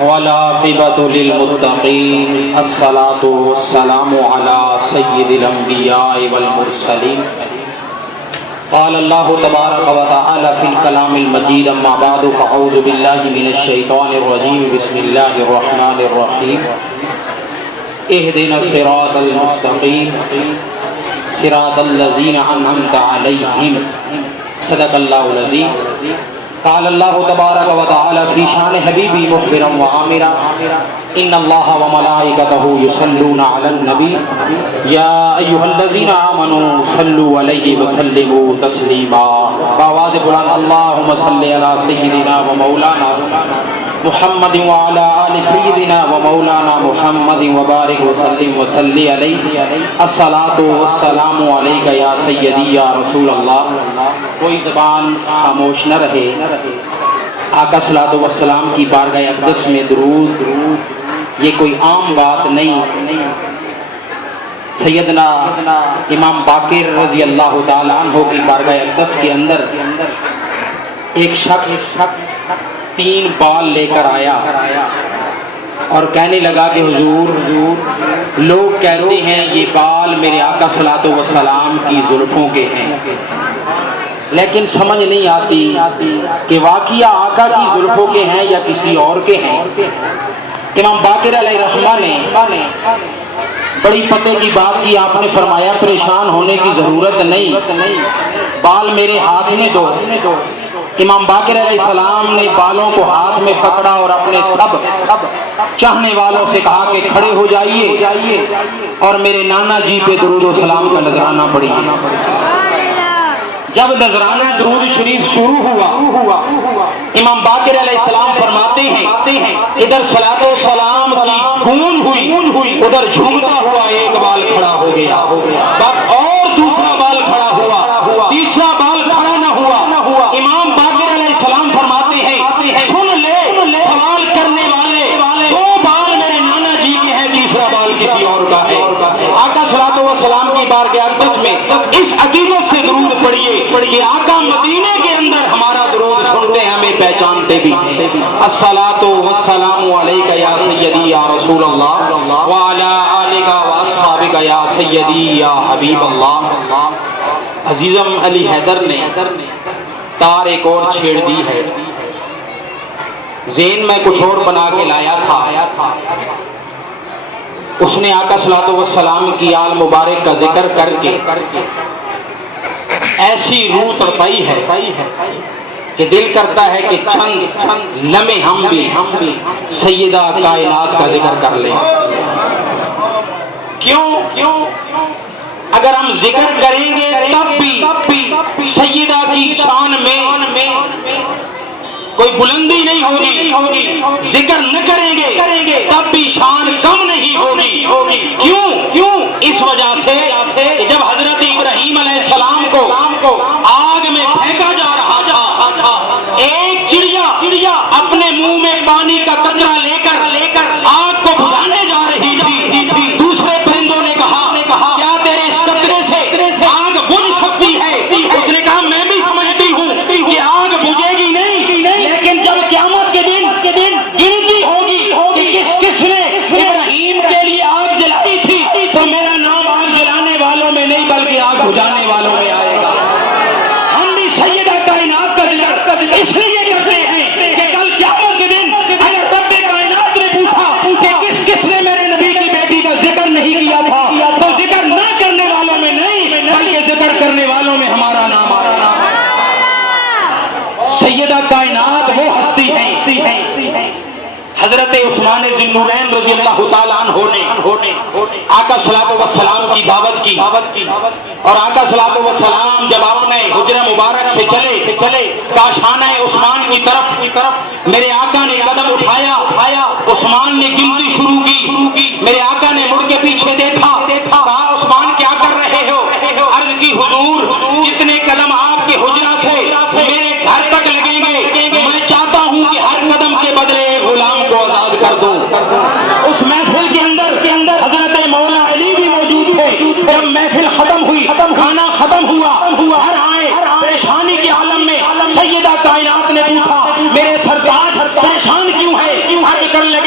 والعاقبۃ للمتقین الصلاۃ والسلام علی سید الانبیاء والمرسلین قال اللہ تبارک و تعالی فی الکلام المجید اما بعد فاعوذ باللہ من الشیطان الرجیم بسم اللہ الرحمن الرحیم اہدنا الصراط المستقیم صراط الذین انعمت علیہم صدق اللہ العظیم قال اللہ تبارک و تعالی فی شان حبیبی مخبرا و عامرا ان اللہ و ملائکتہ یصلون علی النبی یا ایھا الذین آمنوا صلوا علیہ وسلموا تسلیما بآواز بلند اللہم صلی علی سیدنا و مولانا محمد وعلی آل سیدنا و مولانا محمد وبارک وسلم وصلی علیہ الصلاۃ والسلام علیک یا سیدی یا رسول اللہ۔ کوئی زبان خاموش نہ رہے، آقا صلاۃ والسلام کی بارگاہ اقدس میں درود یہ کوئی عام بات نہیں۔ سیدنا امام باقر رضی اللہ تعالیٰ عنہ کی بارگاہ اقدس کے اندر ایک شخص 3 بال لے کر آیا اور کہنے لگا کہ حضور لوگ کہتے ہیں یہ بال میرے آقا صلاۃ والسلام کی زلفوں کے ہیں، لیکن سمجھ نہیں آتی کہ واقعہ آقا کی زلفوں کے ہیں یا کسی اور کے ہیں۔ امام باقر علیہ رحمہ نے بڑی پتے کی بات کی، آپ نے فرمایا پریشان ہونے کی ضرورت نہیں، بال میرے ہاتھ میں دو۔ امام باقر علیہ السلام نے بالوں کو ہاتھ میں پکڑا اور اپنے سب چاہنے والوں سے کہا کہ کھڑے ہو جائیے اور میرے نانا جی پہ درود و سلام کا نذرانہ پڑھیے۔ جب نذرانہ درود شریف شروع ہوا امام باقر علیہ السلام فرماتے ہیں ادھر صلاۃ و سلام کی گونج ہوئی، ادھر جھومتا ہوا ایک بال کھڑا ہو گیا اور دوسرا بال کھڑا ہوا، تیسرا بال کھڑا نہ ہوا۔ امام باقر علیہ السلام فرماتے ہیں سن لے سوال کرنے والے، 2 بال میرے نانا جی کے ہیں، تیسرا بال کسی اور کا ہے۔ آقا صلاۃ و سلام کی بارگاہ اقدس میں اس عقیدت سے درود پڑھیے کہ آقا مدینے کے اندر ہمارا درود سنتے ہیں، ہمیں پہچانتے بھی ہیں۔ الصلاۃ والسلام علیک یا سیدی یا رسول اللہ وعلی آلک واصحابک یا سیدی یا حبیب اللہ۔ عزیزم علی حیدر نے تار ایک اور چھیڑ دی ہے، ذہن میں کچھ اور بنا کے لایا تھا۔ اس نے آقا صلاۃ والسلام کی آل مبارک کا ذکر کر کے ایسی روح تڑپائی ہے کہ دل کرتا ہے کہ چند لمحے ہم بھی سیدہ کائنات کا ذکر کر لیں۔ کیوں؟ اگر ہم ذکر کریں گے تب بھی سیدہ کی شان میں کوئی بلندی نہیں ہوگی، ذکر نہ کریں گے تب بھی شان کم نہیں ہوگی۔ کیوں؟ اس وجہ سے کہ جب حضرت ابراہیم علیہ السلام کو آگ میں پھینکا جا رہا تھا، ایک چڑیا اپنے منہ میں پانی کا قطرہ لے کر آگ کو بجھانے جا رہی تھی، دوسرے پرندوں نے کہا کیا تیرے اس قطرے سے آگ بجھ سکتی ہے؟ اس نے کہا میں بھی سمجھتی ہوں کہ آگ بجھے گی نہیں، لیکن جب قیامت کے دن گنتی ہوگی کہ کس نے ابراہیم کے لیے آگ جلائی تھی تو میرا نام آگ جلانے والوں میں نہیں بلکہ آگ بجھانے والوں میں آئے گا۔ ہم بھی سیدہ کائنات کا ذکر اس لیے کرتے ہیں کہ کل قیامت کے دن اگر رب کائنات نے پوچھا کہ کس نے میرے نبی کی بیٹی کا ذکر نہیں کیا تھا تو ذکر نہ کرنے والوں میں نہیں بلکہ ذکر کرنے والوں میں ہمارا نام آ رہا۔ سیدہ کائنات وہ ہستی ہیں حضرت عثمان ذی النورین رضی اللہ تعالیٰ عنہ نے آقا صلاۃ والسلام کی دعوت کی، اور آقا صلاۃ والسلام جب اپنے حجرہ مبارک سے چلے کاشانہ عثمان کی طرف میرے آقا نے قدم اٹھایا، عثمان نے گنتی شروع کی، میرے آقا نے مڑ کے پیچھے دیکھا، کہا عثمان کیا کر رہے ہو؟ عرض کی حضور جتنے قدم آپ کے حجرہ سے میرے گھر تک لگیں گے میں چاہتا ہوں کہ ہر قدم کے بدلے غلام کو آزاد کر دوں۔ اس محفل کے اندر حضرت مولا علی بھی موجود تھے، جب محفل ختم ہوئی، کھانا ختم ہوا، گھر آئے پریشانی کے عالم میں، سیدہ کائنات نے پوچھا میرے سرتاج پریشان کیوں ہے؟ عرض کرنے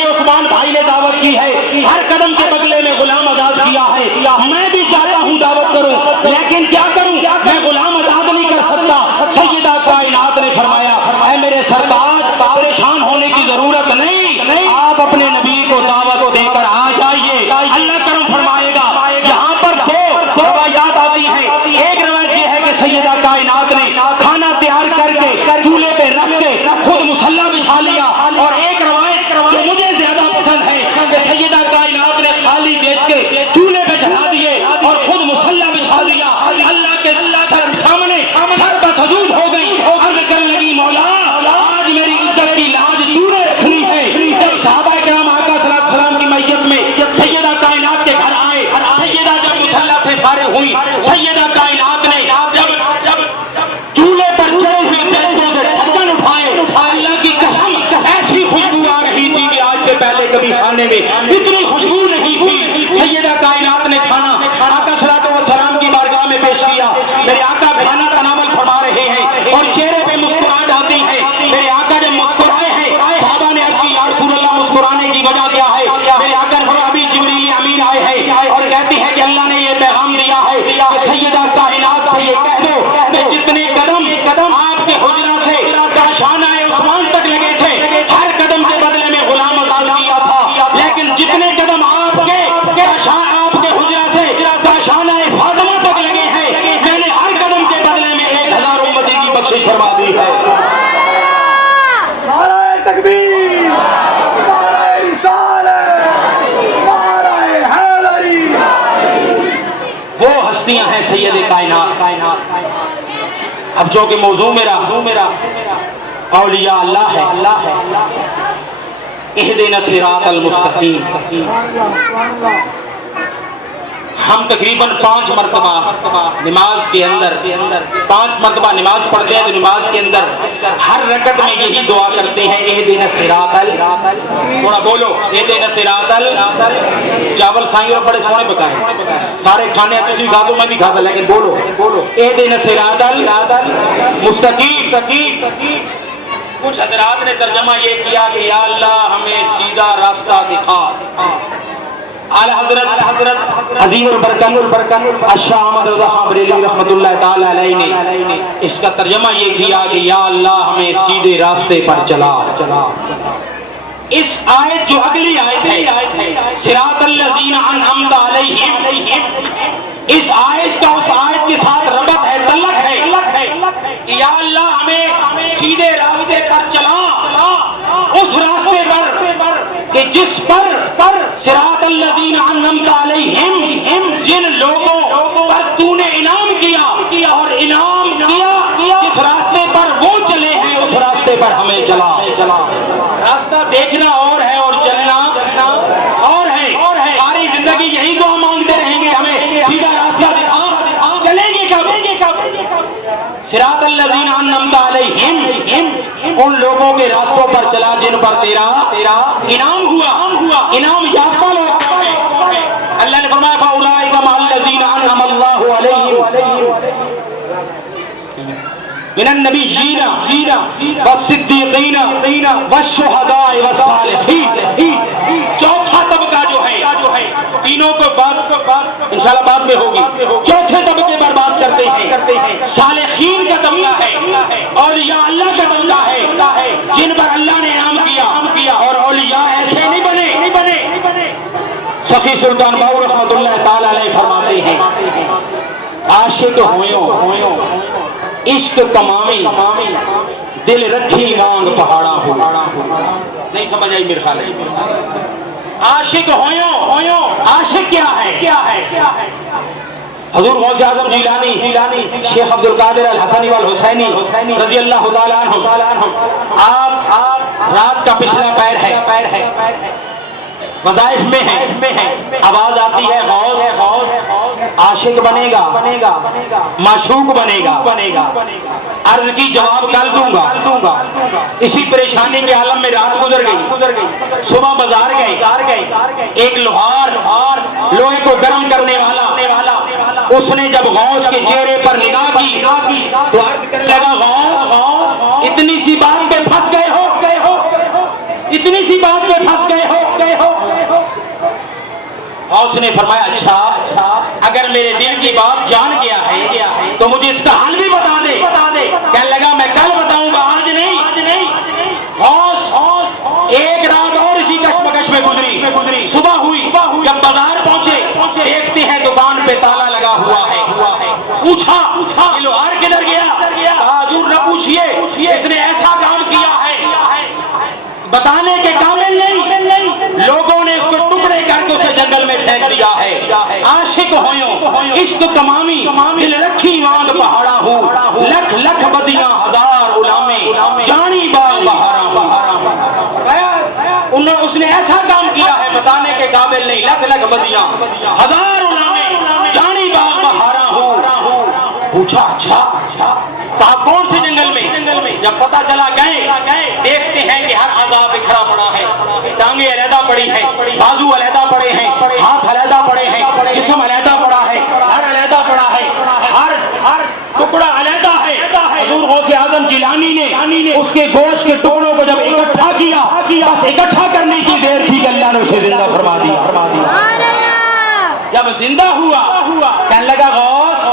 کی ہے, ہر قدم کے بدلے میں غلام آزاد کیا ہے. میں بھی چاہتا ہوں دعوت کروں, لیکن کیا کروں, میں غلام آزاد نہیں کر سکتا. سیدہ کائنات نے فرمایا اے میرے سرتاج, پریشان ہونے کی ضرورت نہیں, آپ اپنے نبی کو دعوت دے کر آ جائیے, اللہ کرم فرمائے گا. یہاں پر دو روایات آتی ہیں. ایک روایت یہ ہے کہ سیدہ کائنات نے کھانا تیار کر کے چولہے پہ رکھ کے خود مصلی بچھا لیا, اور ایک روایت جو مجھے زیادہ پسند ہے کہ سیدہ کائنات نے خالی بیچ کے چولہے پہ چڑھا دیے اور خود مصلی بچھا دیا. اللہ کے سامنے سر پر سجود ہو گئی, عرض کرنے لگی مولا آج میری عزت کی لاج تو نے رکھنی ہے. جب صحابہ کرام آقا صلی اللہ علیہ وسلم کی میت میں سیدہ کائنات کے گھر آئے, سیدہ جب مصلی سے فارغ ہوئی, سیدہ کائنات نے جب چولہے پر چڑھے ہوئے بیچوں سے ڈھکن اٹھائے, اللہ کی قسم ایسی خوشبو آ رہی تھی کہ آج سے پہلے کبھی کھانے میں اتنی خوشبو نہیں تھی. سیدہ کائنات نے کھانا آقا صلی اللہ علیہ وسلم کی بارگاہ میں پیش کیا. میرے آقا کھانا تناول فرما رہے ہیں اور چہرے پہ مسکراہٹ آتی ہے. میرے آقا جب مسکرائے ہیں, صحابہ نے عرض کی یا رسول اللہ مسکرانے کی وجہ کیا ہے؟ میرے آقا نے فرمایا ابھی جبریل امین آئے ہیں اور کہتی ہے کہ اللہ نے یہ پیغام دیا ہے کہ سیدہ کائنات سے یہ کہہ دو کہ جتنے قدم آپ کے حجرہ سے کاشانہ عثمان تک لگے تھے, ہر قدم کے بدلے میں غلام آزاد کیا تھا, لیکن جتنے قدم آپ کے حجرہ سے کاشانہ فاطمہ تک لگے ہیں, میں نے ہر قدم کے بدلے میں 1000 امتی کی بخشش فرما دی ہے. نعرہ تکبیر, نعرہ رسالت, نعرہ حیدری. وہ ہستیاں ہیں سید کائنات. اب جو کہ موضوع میرا اولیاء اللہ ہے, اہدنا الصراط المستقیم. ہم تقریباً 5 مرتبہ نماز کے اندر 5 مرتبہ نماز پڑھتے ہیں, تو نماز کے اندر ہر رکعت میں یہی دعا کرتے ہیں اہدنا الصراط تھوڑا بولو اہدنا الصراط. چاول سائیں اور بڑے سونے پکائے, سارے کھانے کسی کھا دو میں بھی کھا سکتا, لیکن بولو اہدنا الصراط المستقیم. کچھ حضرات نے ترجمہ یہ کیا کہ یا اللہ ہمیں سیدھا راستہ دکھا. اعلی حضرت عظیم البرکت الشاہ احمد رضا بریلوی رحمۃ اللہ تعالی علیہ نے اس کا ترجمہ یہ کیا کہ یا اللہ ہمیں سیدھے راستے پر چلا. اس آیت جو اگلی آیت ہے صراط الذین انعمت علیہم, اس آیت کا اس آیت کے ساتھ ربط ہے, تعلق ہے کہ یا اللہ ہمیں سیدھے راستے پر چلا, اس راستے پر کہ جس پر صراط الذین انعمت علیہم, جن لوگوں پر تو نے انعام کیا, اور انعام کیا جس راستے پر وہ چلے ہیں اس راستے پر ہمیں چلا. راستہ دیکھنا اور ہے اور چلنا اور ہے. ساری زندگی یہی دعا مانگتے رہیں گے ہمیں سیدھا راستہ دکھا, چلیں گے کب؟ صراط الذین انعمت علیہم, ان لوگوں کے راستوں پر چلا جن پر تیرا انعام ہوا. انعام یافتہ لوگ ہیں. اللہ نے فرمایا فاولئک مع الذین انعم اللہ علیہم من النبیین والصدیقین والشہداء والصالحین. چوتھا طبقہ جو ہے, تینوں کو بات انشاءاللہ بعد میں ہوگی, چوتھے طبقے پر بات کرتے ہیں. صالحین کا طبقہ ہے, اولیاء اللہ کا طبقہ ہے جن پر اللہ نے انعام کیا, اور اولیاء ایسے نہیں بنے. سخی سلطان باؤ رحمۃ اللہ تعالی علیہ فرماتے ہیں عاشق ہویوں عشق کمامی دل رکھی مانگ پہاڑا ہو. نہیں سمجھ آئی میرے خیال ہے. عاشق ہویوں, عاشق کیا ہے؟ حضور غوث اعظم جیلانی, شیخ عبد القادر الحسنی والحسینی رضی اللہ تعالی عنہ, آپ رات کا پچھلا پیر ہے, وظائف میں ہے, آواز آتی ہے غوث عاشق بنے گا, معشوق بنے گا. عرض کی جواب کل دوں گا. اسی پریشانی کے عالم میں رات گزر گئی. صبح بازار گئے, ایک لوہار لوہے کو گرم کرنے والا, اس نے جب غوث کے چہرے پر نگاہ کی تو عرض کرنے لگا غوث اتنی سی بات پہ پھنس گئے ہو, اتنی سی بات پہ پھنس گئے ہو. اس نے فرمایا اچھا اگر میرے دل کی بات جان گیا ہے تو مجھے اس کا حل بھی بتا دے. کہنے لگا میں کل بتاؤں گا، آج نہیں. ایک رات اور اسی کشمکش میں گزری. صبح ہوئی، جب بازار پہنچے دیکھتے ہیں دکان پہ تالا لگا ہوا ہے. پوچھا یہ لوہار کدھر گیا؟ حضور نہ پوچھئے، اس نے ایسا کام کیا ہے بتانے کے قابل نہیں. لوگوں نے اس کو ٹکڑے کر کے اسے جنگل میں پھینک دیا ہے. عاشق ہویوں عشق تمامی، دل رکھی وانگ پہاڑا ہوں، لکھ لکھ بدیاں ہزار غلامیں، جانی باغ بہارا ہوں. اس نے ایسا کام کیا ہے بتانے کے قابل نہیں. لکھ لکھ بدیاں ہزار غلامیں، جانی باغ بہارا ہوں. پوچھا اچھا صاحب کون سے جنگل میں؟ جب پتا چلا گئے، دیکھتے ہیں کہ ہر عذاب بکھرا پڑا ہے. ٹانگیں علیحدہ پڑی ہیں، بازو علیحدہ پڑے ہیں، ہاتھ علیحدہ پڑے ہیں، جسم علیحدہ پڑا ہے، ہر علیحدہ پڑا ہے، ہر ٹکڑا علیحدہ ہے. حضور غوث اعظم جیلانی نے اس کے گوشت کے ٹکڑوں کو جب اکٹھا کیا، بس اکٹھا کرنے کی دیر تھی کہ اللہ نے اسے زندہ فرما دیا. جب زندہ ہوا کہنے لگا غوث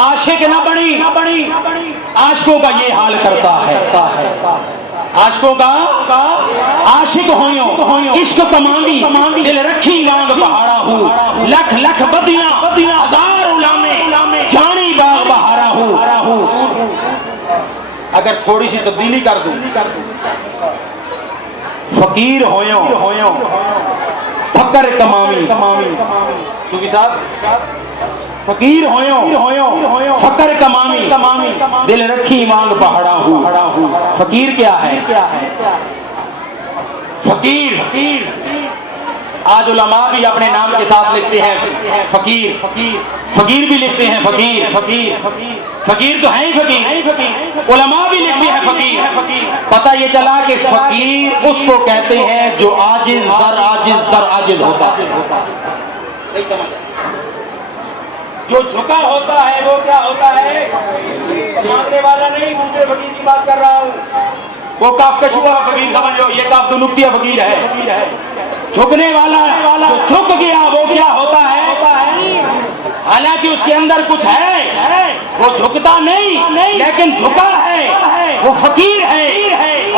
عاشق نہ بنی، عاشقوں کا یہ حال کرتا ہے. عاشقوں کا عاشق ہویوں عشق کماندی، دل رکھی وانگ پہاڑا ہوں، لکھ لکھ بدیاں ہزار غلامیں، جانی باغ بہارا ہوں. اگر تھوڑی سی تبدیلی کر دوں، فقیر ہویوں فقر کمامی. صوفی صاحب فقیر ہویوں فقر کمامی، دل رکھی مانگ پہاڑا ہوں. فقیر کیا ہے؟ فقیر آج علماء بھی اپنے نام کے ساتھ لکھتے ہیں فقیر بھی لکھتے ہیں فقیر تو ہیں ہی فقیر. علماء بھی لکھتے ہیں فقیر. پتہ یہ چلا کہ فقیر اس کو کہتے ہیں جو عاجز در عاجز ہوتا ہے. نہیں سمجھا؟ جو جھکا ہوتا ہے وہ کیا ہوتا ہے؟ مانگنے والا نہیں، دوسرے فقیر کی بات کر رہا ہوں. وہ کاف کا چھپا فقیر سمجھ لو، یہ کاف تو نکتیہ فقیر ہے. جھکنے والا جو جھک گیا وہ کیا ہوتا ہے؟ حالانکہ اس کے اندر کچھ ہے، وہ جھکتا نہیں لیکن جھکا ہے، وہ فقیر ہے.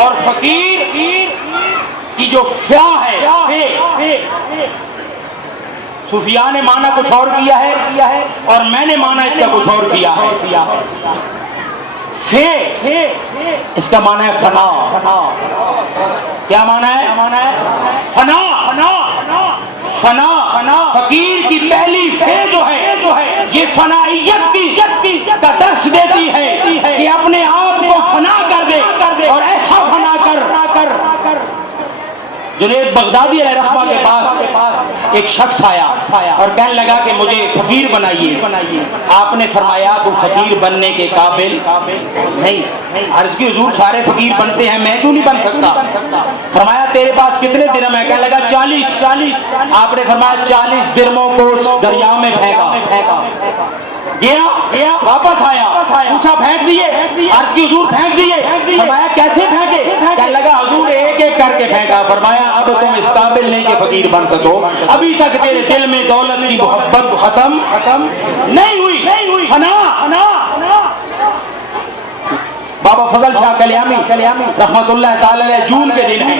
اور فقیر کی جو فیا ہے، صوفیاء نے مانا کچھ اور کیا ہے اور میں نے مانا اس کا کچھ اور کیا ہے. اس کا مانا ہے فنا. کیا مانا ہے؟ فنا. فقیر کی پہلی فے جو ہے یہ فنائیت کی کا درس دیتی ہے کہ اپنے آپ کو فنا کر دے اور ایسا فنا کر. جنید بغدادی علیہ رحمہ کے پاس ایک شخص آیا اور کہنے لگا کہ مجھے فقیر بنائیے. آپ نے فرمایا تو فقیر بننے کے قابل نہیں. عرض کی حضور سارے فقیر بنتے ہیں، میں کیوں نہیں بن سکتا؟ فرمایا تیرے پاس کتنے درہم ہے؟ کہنے لگا 40. آپ نے فرمایا 40 درہموں کو دریا میں پھینکا. گیا واپس آیا، پوچھا پھینک دیے؟ عرض کی حضور پھینک دیے. فرمایا کیسے پھینکے؟ کہنے لگا حضور ایک ایک کر کے پھینکا. فرمایا اب تم اس قابل نہیں کہ فقیر بن سکو، ابھی تک تیرے دل میں دولت کی محبت ختم نہیں ہوئی. فنا. بابا فضل شاہ کلیامی رحمت اللہ تعالی علیہ جون کے دن ہے،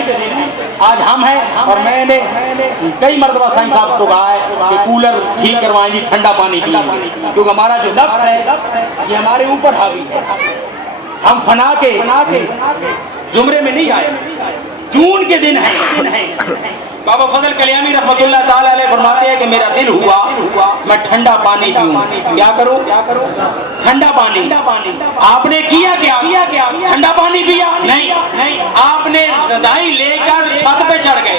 آج ہم ہیں اور میں نے کئی مرتبہ سائیں صاحب کو کہا ہے کہ کولر ٹھیک کروائیں گی، ٹھنڈا پانی پیئیں، کیونکہ ہمارا جو نفس ہے یہ ہمارے اوپر حاوی ہے. ہم فنا کے زمرے میں نہیں آئے. جون کے دن ہے. بابا فضل کلیامی رحمت اللہ تعالی علیہ فرماتے ہیں کہ میرا دل ہوا میں ٹھنڈا پانی پیوں. کیا کروں؟ ٹھنڈا پانی. آپ نے کیا ٹھنڈا پانی پیا؟ نہیں. آپ نے رضائی لے کر چھت پہ چڑھ گئے،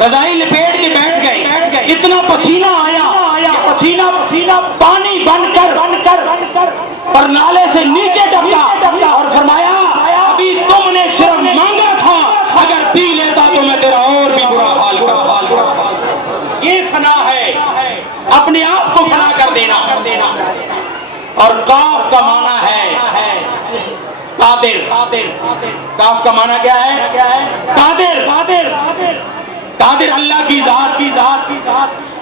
رضائی لپیٹ کے بیٹھ گئے. اتنا پسینہ آیا، پسینہ پانی بن کر پرنالے سے نیچے ٹپکا اور فرمایا ابھی تم نے صرف مانگا تھا، اگر پی لیتا تو میں تیرا اور بھی برا حال کرتا. یہ فنا ہے، اپنے آپ کو فنا کر دینا. اور قاف کا معنی ہے قادر. قاف کا معنی کیا ہے؟ قادر. اللہ کی ذات.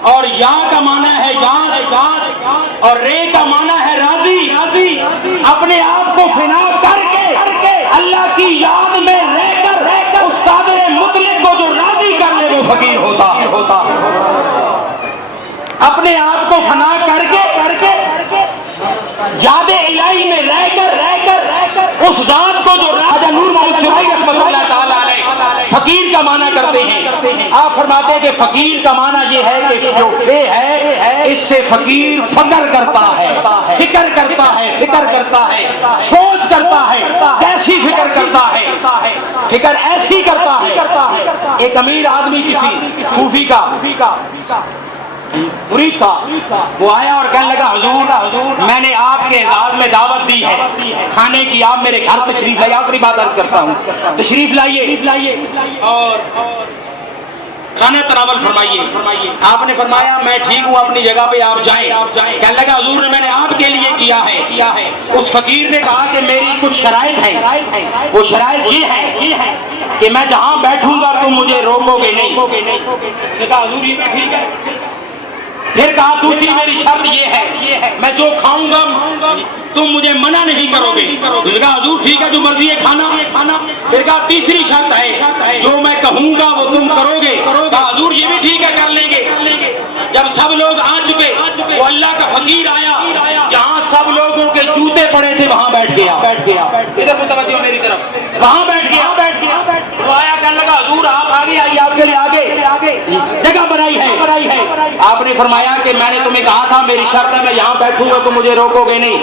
اور یا کا معنی ہے یاد اور رے کا معنی ہے راضی. اپنے آپ کو فنا کر کے اللہ کی یاد میں رہ کر اس قادر مطلق کو جو راضی کر لے وہ فقیر ہوتا. اپنے آپ کو فنا کر کے یاد الہی میں رہ کر اس ذات کو جو راجہ نور محمد چرائی رحمۃ اللہ تعالی علیہ فقیر کا معنی کرتے ہیں. آپ فرماتے ہیں کہ فقیر کا معنی یہ ہے کہ جو فے ہے اس سے فقیر فکر کرتا ہے سوچ کرتا ہے. کیسی فکر کرتا ہے؟ فکر ایسی کرتا ہے. ایک امیر آدمی کسی صوفی کا مرید تھا. وہ آیا اور کہنے لگا حضور میں نے آپ کے اعزاز میں دعوت دی ہے کھانے کی, آپ میرے گھر تشریف لائیے. آخری بات عرض کرتا ہوں, تشریف لائیے اور کھانا تناول فرمائیے. آپ نے فرمایا میں ٹھیک ہوں اپنی جگہ پہ, آپ جائیں. کہنے لگا حضور نے میں نے آپ کے لیے کیا ہے. اس فقیر نے کہا کہ میری کچھ شرائط ہیں. وہ شرائط یہ ہے کہ میں جہاں بیٹھوں گا تم مجھے روکو گے نہیں. کہا حضور یہ بھی ٹھیک ہے. پھر کہا دوسری میری شرط یہ ہے میں جو کھاؤں گا تم مجھے منع نہیں کرو گے. کہا حضور ٹھیک ہے جو مرضی ہے کھانا. پھر کہا تیسری شرط ہے جو میں کہوں گا وہ تم کرو گے. کہا حضور یہ بھی ٹھیک ہے کر لیں گے. جب سب لوگ آ چکے وہ اللہ کا فقیر آیا جہاں سب لوگوں کے جوتے پڑے تھے وہاں بیٹھ گیا. ادھر متوجہ میری طرف, وہاں بیٹھ گیا. وہ آیا کہنے لگا حضور آپ آگے آئیے, آپ کے لیے آگے جگہ بنائی ہے. آپ نے فرمایا کہ میں نے تمہیں کہا تھا میری شرط ہے میں یہاں بیٹھوں گا تو مجھے روکو گے نہیں.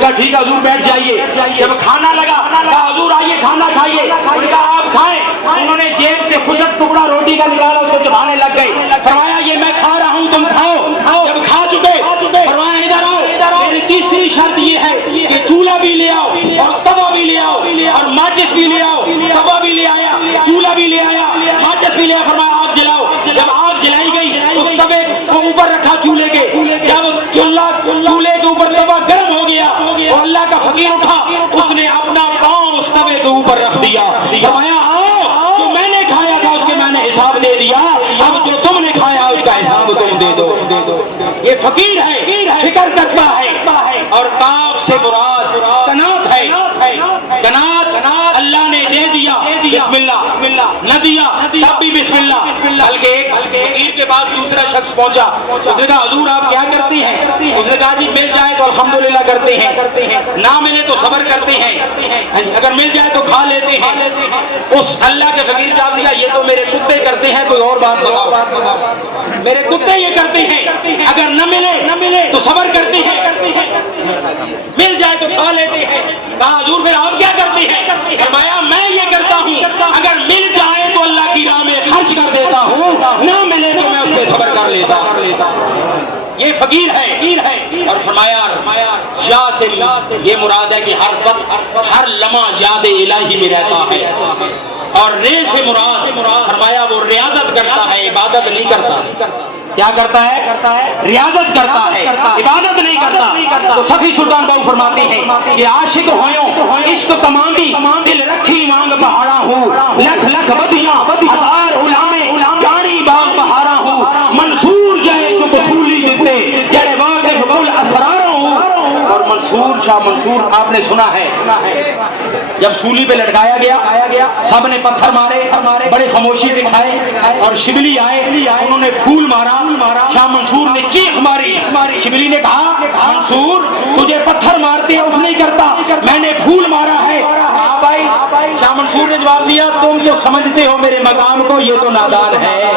کہا ٹھیک ہے حضور بیٹھ جائیے. جب کھانا لگا کہا حضور آئیے کھانا کھائیے. کہا آپ کھائیں. انہوں نے جیب سے خشک ٹکڑا روٹی کا نکالا, اس کو چبانے لگ گئے. فرمایا یہ میں کھا رہا ہوں تم کھاؤ. جب کھا چکے فرمایا ادھر آؤ. میری تیسری شرط یہ ہے کہ چولہا بھی لے آؤ اور توا بھی لے آؤ اور ماچس بھی لے آؤ. توا بھی لے آیا, چولہا بھی لے آیا, ماچس بھی لے آیا. فرمایا آگ جلاؤ. جب آگ جلائی گئی اس توے کو اوپر رکھا چولہے کے. جب چولہے کے اوپر توا گرم ہو گیا تو اللہ کا فقیر اٹھا, اس نے اپنا پاؤں اس توے کے اوپر رکھ دیا. فرمایا آؤ جو میں نے کھایا تھا اس کے میں نے حساب دے دیا, اب جو تم نے کھایا اس کا حساب تم دے دو. یہ فقیر ہے, فکر کرتا ہے. اور کاف سے مراد کنات ہے. کنات اللہ نے دے دیا بسم اللہ, نہ دیا تب بھی بسم اللہ. بلکہ ایک فقیر کے پاس دوسرا شخص پہنچا. اس نے کہا حضور آپ کیا کرتی ہیں؟ اس نے کہا جی مل جائے تو الحمدللہ کرتے ہیں, نہ ملے تو صبر کرتے ہیں, اگر مل جائے تو کھا لیتے ہیں. اس اللہ کے فقیر جواب دیا یہ تو میرے کتے کرتے ہیں, کوئی اور بات بتاؤ. میرے کتے یہ کرتے ہیں, اگر نہ ملے تو صبر کرتے ہیں, مل جائے تو کھا لیتے ہیں. کہا حضور پھر آپ کیا کرتے ہیں؟ فرمایا میں یہ کرتا ہوں اگر مل جائے تو اللہ کی راہ میں خرچ کر دیتا ہوں, نہ ملے تو میں اس پہ صبر کر لیتا. یہ فقیر ہے. اور فرمایا یا سے یہ مراد ہے کہ ہر وقت ہر لمحہ یاد الہی میں رہتا ہے. اور رے سے مراد فرمایا وہ ریاضت کرتا ہے, عبادت نہیں کرتا. کیا کرتا ہے؟ ریاضت کرتا ہے, عبادت نہیں کرتا. تو صفی سلطان بہو فرماتے ہیں کہ عاشق ہویوں عشق کماندی دل رکھی مانگ بہارا ہوں, لکھ لکھ بدیاں ہزار غلامے جانی باغ بہارا ہوں. منصور جائے چپ سولی دیتے جڑے واقف بول اسرارا ہوں. اور منصور شاہ منصور آپ نے سنا ہے جب سولی پہ لٹکایا گیا سب نے پتھر مارے, بڑے خاموشی سے کھائے. اور شبلی آئے, انہوں نے پھول مارا. شاہ منصور نے چیخ ماری. شبلی نے کہا منصور تجھے پتھر مارتے اس نہیں کرتا, میں نے پھول مارا ہے. بھائی شاہ منصور نے جواب دیا تم جو سمجھتے ہو میرے مقام کو یہ تو نادان ہے.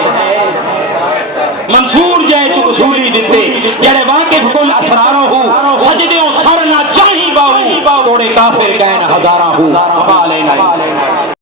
منصور جائے تو اصولی دیتے جڑے واقف کل اسراروں ہوں, سجدے و سر نہ چاہی باہوں, توڑے کافر کہن ہزارہ ہوں.